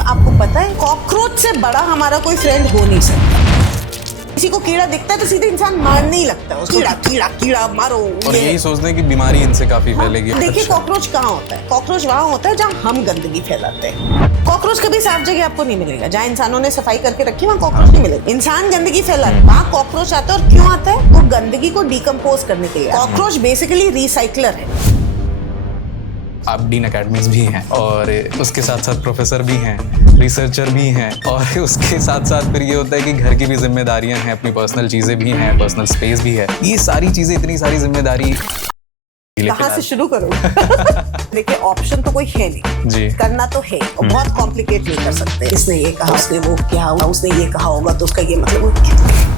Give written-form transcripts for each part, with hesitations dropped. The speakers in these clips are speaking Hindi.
आपको पता है कॉकरोच से बड़ा हमारा कोई फ्रेंड हो नहीं सकता। किसी को कीड़ा दिखता है तो सीधे इंसान मारने ही लगता है उसको। कीड़ा कीड़ा कीड़ा मारो। और यही सोचते हैं कि बीमारी इनसे काफी फैलेगी। देखिए कॉकरोच कहाँ होता है? कॉकरोच वहाँ होता है जहाँ हम गंदगी फैलाते हैं। कॉकरोच कभी साफ जगह आपको नहीं मिलेगा। जहाँ इंसानों ने सफाई करके रखी वहाँ कॉकरोच नहीं मिलेगा। इंसान गंदगी फैलाता है, वहाँ कॉकरोच आता है। और क्यों आता है? वो गंदगी को डिकम्पोज करने के लिए। कॉकरोच बेसिकली रिसाइकलर है। आप डीन अकेडमीज भी हैं और उसके साथ साथ प्रोफेसर भी हैं, रिसर्चर भी हैं, और उसके साथ साथ फिर ये होता है कि घर की भी जिम्मेदारियां हैं, अपनी पर्सनल चीज़ें भी हैं, पर्सनल स्पेस भी है। ये सारी चीज़ें, इतनी सारी जिम्मेदारी कहाँ से शुरू करूँ? देखिए ऑप्शन तो कोई है नहीं जी, करना तो है और बहुत कॉम्प्लिकेट नहीं कर सकते। इसने ये कहा, उसने वो किया, उसने ये कहा होगा तो उसका ये मतलब।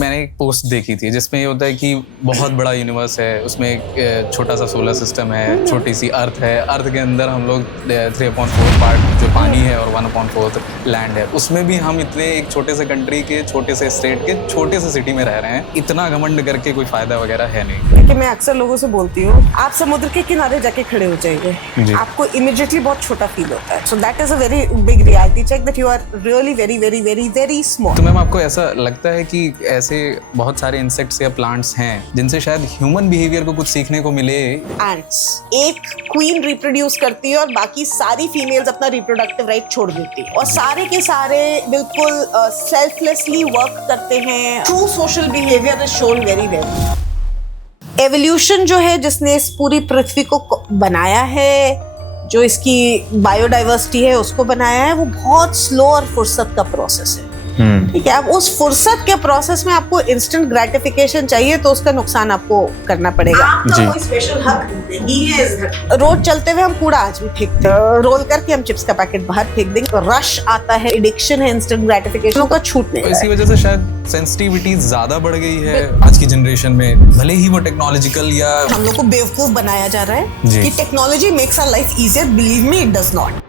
मैंने एक पोस्ट देखी थी जिसमें ये होता है कि बहुत बड़ा यूनिवर्स है, उसमें एक छोटा सा सोलर सिस्टम है, छोटी सी अर्थ है, अर्थ के अंदर हम लोग 3/4 पार्ट जो पानी है और 1/4 लैंड है, उसमें भी हम इतने एक छोटे से कंट्री के, छोटे से स्टेट के, छोटे से सिटी में रह रहे हैं। इतना घमंड करके कोई फायदा वगैरह है नहीं। देखिए मैं अक्सर लोगों से बोलती हूँ, आप समुद्र के किनारे जाके खड़े हो जाइए, आपको इमीडिएटली बहुत छोटा फील होता है। So that is a very big reality check that you are really very very very very small. तो मैम आपको ऐसा लगता है कि ऐसे बहुत सारे इंसेक्ट्स या प्लांट्स हैं जिनसे शायद ह्यूमन बिहेवियर को कुछ सीखने को मिले? एंड्स, एक क्वीन रिप्रोड्यूस करती है और बाकी सारी फीमेल्स अपना रिप्रोडक्टिव राइट छोड़ देती है और सारे के सारे बिल्कुल सेल्फलेसली वर्क करते हैं। True social behaviour is shown very well. Evolution जो है, जिसने इस पूरी पृथ्वी को बनाया है, जो इसकी बायोडाइवर्सिटी है उसको बनाया है, वो बहुत स्लो और फुर्सत का प्रोसेस है। ठीक है, अब उस फुर्सत के प्रोसेस में आपको इंस्टेंट ग्रेटिफिकेशन चाहिए तो उसका नुकसान आपको करना पड़ेगा। आपका कोई स्पेशल हक नहीं है इस घर। रोड चलते हुए हम कूड़ा आज भी फेंकते हैं, रोल करके हम चिप्स का पैकेट बाहर फेंक देंगे। रश आता है, एडिक्शन है इंस्टेंट ग्रेटिफिकेशन का, छूटने इसी वजह से शायद सेंसिटिविटी ज्यादा बढ़ गई है आज की जनरेशन में। भले ही वो टेक्नोलॉजिकल या हम लोग को बेवकूफ बनाया जा रहा है कि technology makes our life easier, believe me it does not.